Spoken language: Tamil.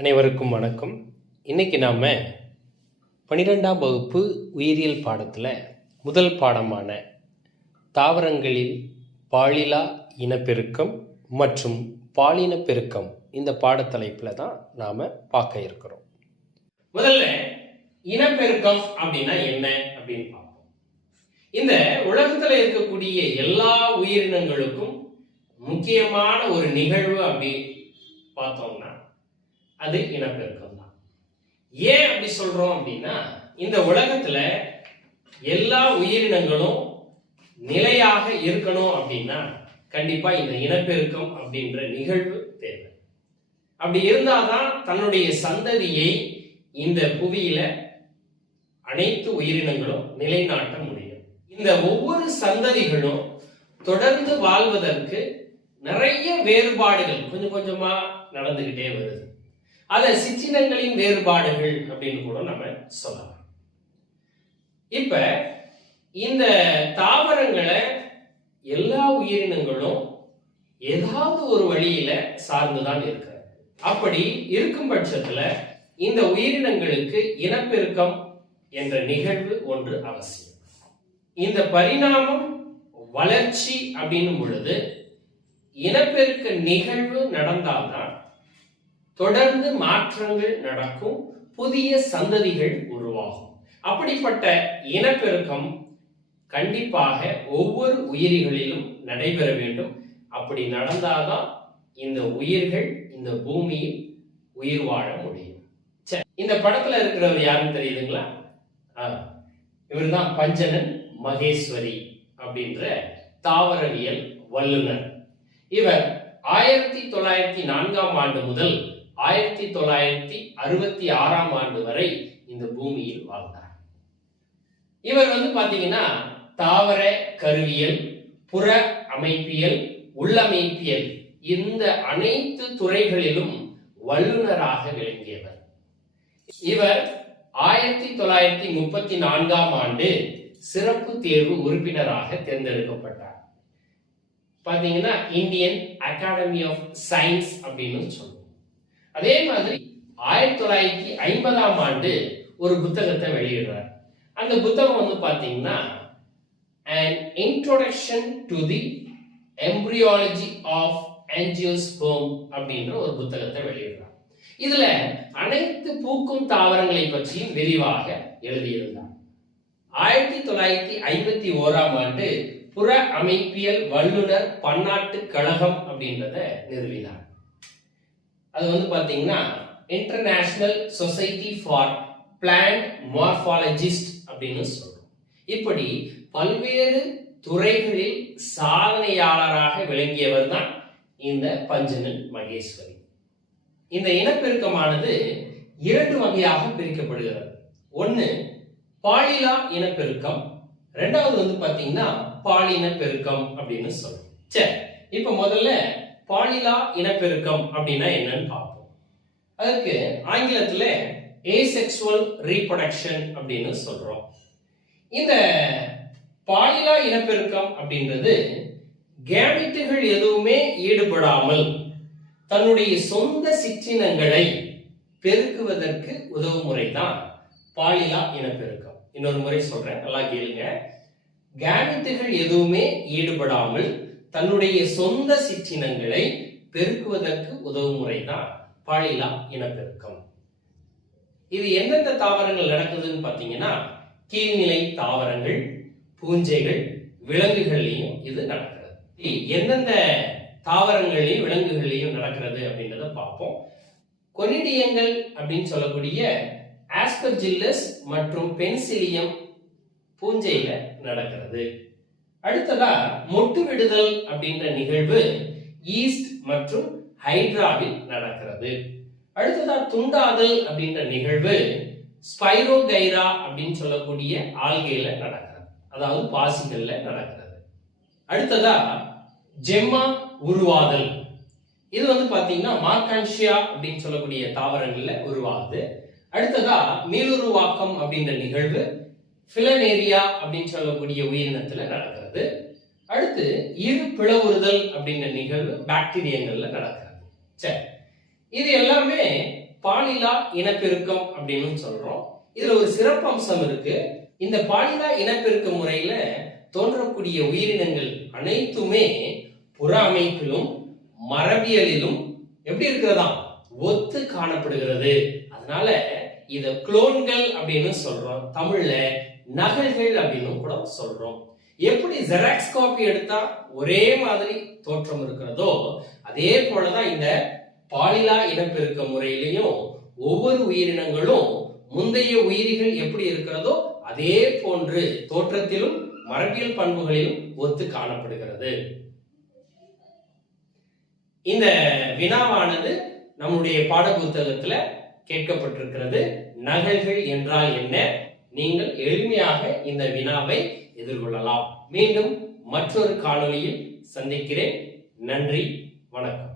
அனைவருக்கும் வணக்கம். இன்னைக்கு நாம் 12ஆம் வகுப்பு உயிரியல் பாடத்தில் முதல் பாடமான தாவரங்களில் பாலிலா இனப்பெருக்கம் மற்றும் பாலினப்பெருக்கம் இந்த பாடத்தலைப்பில் தான் நாம் பார்க்க இருக்கிறோம். முதல்ல இனப்பெருக்கம் அப்படின்னா என்ன அப்படின்னு பார்ப்போம். இந்த உலகத்தில் இருக்கக்கூடிய எல்லா உயிரினங்களுக்கும் முக்கியமான ஒரு நிகழ்வு அப்படி பார்த்தோம்னா அது இனப்பெருக்கம் தான். ஏன் அப்படி சொல்றோம் அப்படின்னா, இந்த உலகத்துல எல்லா உயிரினங்களும் நிலையாக இருக்கணும் அப்படின்னா கண்டிப்பா இந்த இனப்பெருக்கம் அப்படின்ற நிகழ்வு தேவை. அப்படி இருந்தாதான் தன்னுடைய சந்ததியை இந்த புவியில அனைத்து உயிரினங்களும் நிலைநாட்ட முடியும். இந்த ஒவ்வொரு சந்ததிகளும் தொடர்ந்து வாழ்வதற்கு நிறைய வேறுபாடுகள் கொஞ்சம் கொஞ்சமா நடந்துகிட்டே வருது. அத சிற்றினங்களின் வேறுபாடுகள் அப்படின்னு கூட நம்ம சொல்லலாம். இப்ப இந்த தாவரங்களை எல்லா உயிரினங்களும் ஏதாவது ஒரு வழியில சார்ந்துதான் இருக்கிறது. அப்படி இருக்கும் பட்சத்துல இந்த உயிரினங்களுக்கு இனப்பெருக்கம் என்ற நிகழ்வு ஒன்று அவசியம். இந்த பரிணாமம் வளர்ச்சி அப்படின்னும் பொழுது இனப்பெருக்க நிகழ்வு நடந்தால்தான் தொடர்ந்து மாற்றங்கள் நடக்கும், புதிய சந்ததிகள் உருவாகும். அப்படிப்பட்ட இனப்பெருக்கம் கண்டிப்பாக ஒவ்வொரு உயிரிகளிலும் நடைபெற வேண்டும். அப்படி நடந்தாதான் இந்த உயிர்கள் இந்த பூமியில் உயிர் வாழ முடியும். இந்த படத்துல இருக்கிறவர் யாருன்னு தெரியுதுங்களா? இவர் தான் பஞ்சனன் மகேஸ்வரி அப்படின்ற தாவரவியல் வல்லுநர். இவர் 1904ஆம் ஆண்டு முதல் 1966ஆம் ஆண்டு வரை இந்த பூமியில் வாழ்ந்தார். இவர் பாத்தீங்கன்னா தாவர கருவியல், புற அமைப்பியல், உள்ளமைப்பியல் இந்த அனைத்து துறைகளிலும் வல்லுநராக விளங்கியவர். இவர் 1934ஆம் ஆண்டு சிறப்பு தேர்வு உறுப்பினராக தேர்ந்தெடுக்கப்பட்டார். பாத்தீங்கன்னா இந்தியன் அகாடமி ஆஃப் சயின்ஸ் அப்படின்னு சொல்லுவோம். அதே மாதிரி 1950ஆம் ஆண்டு ஒரு புத்தகத்தை வெளியிடுறார். அந்த புத்தகம் பாத்தீங்கன்னா an introduction to the embryology of angiosperm அப்படின்ற ஒரு புத்தகத்தை வெளியிடுறார். இதுல அனைத்து பூக்கும் தாவரங்களை பற்றியும் விரிவாக எழுதியிருந்தார். 1951ஆம் ஆண்டு புற அமைப்பியல் வல்லுநர் பன்னாட்டு கழகம் அப்படின்றத நிறுவினார். அது பாத்தீங்கன்னா இன்டர்நேஷனல் சொசைட்டி ஃபார் பிளான்ட் மார்பாலஜிஸ்ட் அப்படின்னு சொல்றோம். இப்படி பல்வேறு துறைகளில் சாதனையாளராக விளங்கியவர் தான் இந்த பஞ்சனன் மகேஸ்வரி. இந்த இனப்பெருக்கமானது 2 வகையாக பிரிக்கப்படுகிறது. ஒன்னு பாலிலா இனப்பெருக்கம், ரெண்டாவது பாத்தீங்கன்னா பாலின பெருக்கம் அப்படின்னு சொல்றோம். சரி, இப்ப முதல்ல பாலிலா இனப்பெருக்கம் அப்படின்னா என்னன்னு பார்ப்போம். அதுக்கு ஆங்கிலத்துல ஏசெக்சுவல் ரீப்ரொடக்ஷன் அப்படின்னு சொல்றோம். இந்த பாலிலா இனப்பெருக்கம் அப்படின்றது கேமெட்டுகள் எதுவுமே ஈடுபடாமல் தன்னுடைய சொந்த சிற்றினங்களை பெருக்குவதற்கு உதவும் முறை தான் பாலிலா இனப்பெருக்கம். இன்னொரு முறை சொல்றேன், நல்லா கேளுங்க. கேமெட்டுகள் எதுவுமே ஈடுபடாமல் தன்னுடைய சொந்த சிற்றினங்களை பெருக்குவதற்கு உதவும் முறைதான் பாலிலா இனப்பெருக்கம். இது எந்தெந்த தாவரங்கள் நடக்குதுன்னு பாத்தீங்கன்னா கீழ்நிலை தாவரங்கள், பூஞ்சைகள், விலங்குகள்லையும் இது நடக்கிறது. எந்தெந்த தாவரங்களையும் விலங்குகள்லையும் நடக்கிறது அப்படின்றத பார்ப்போம். கொனிடியங்கள் அப்படின்னு சொல்லக்கூடிய ஆஸ்பர்ஜில்லஸ் மற்றும் பென்சிலியம் பூஞ்சையில நடக்கிறது. அடுத்ததா மொட்டு விடுதல் அப்படின்ற நிகழ்வு ஈஸ்ட் மற்றும் ஹைட்ராவில் நடக்கிறது. அடுத்ததா துண்டாதல் அப்படின்ற நிகழ்வு ஸ்பைரோகைரா அப்படின்னு சொல்லக்கூடிய ஆல்கைல நடக்கிறது, அதாவது பாசிகள்ல நடக்கிறது. அடுத்ததா ஜெம்மா உருவாதல், இது பாத்தீங்கன்னா மார்கான்ஷியா அப்படின்னு சொல்லக்கூடிய தாவரங்கள்ல உருவாகுது. அடுத்ததா மீளுருவாக்கம் அப்படின்ற நிகழ்வு பிலனேரியா அப்படின்னு சொல்லக்கூடிய உயிரினத்துல நடக்கிறது. அடுத்து இரு பிளவுறுதல் அப்படின்ற நிகழ்வு பாக்டீரியங்கள்ல நடக்கிறது. சரி, இது எல்லாமே பாலிலா இனப்பெருக்கம் அப்படின்னு சொல்றோம். இதுல ஒரு சிறப்பம்சம் இருக்கு. இந்த பாலிலா இனப்பெருக்க முறையில தோன்றக்கூடிய உயிரினங்கள் அனைத்துமே புற அமைப்பிலும் மரபியலிலும் எப்படி இருக்கிறதா ஒத்து காணப்படுகிறது. அதனால இத குளோன்கள் அப்படின்னு சொல்றோம். தமிழ்ல நகல்கள் அப்படின்னு கூட சொல்றோம். எப்படி ஜெராக்ஸ் காப்பி எடுத்தா ஒரே மாதிரி தோற்றம் இருக்கிறதோ அதே போலதான் இந்த பாலிலா இனப்பெருக்க முறையிலையும் ஒவ்வொரு உயிரினங்களும் முந்தைய உயிரிகள் எப்படி இருக்கிறதோ அதே போன்று தோற்றத்திலும் மரபியல் பண்புகளிலும் ஒத்து காணப்படுகிறது. இந்த வினாவானது நம்முடைய பாட புத்தகத்துல கேட்கப்பட்டிருக்கிறது. நகல்கள் என்றால் என்ன? நீங்கள் எளிமையாக இந்த வினாவை எதிர்கொள்ளலாம். மீண்டும் மற்றொரு காணொளியில் சந்திக்கிறேன். நன்றி, வணக்கம்.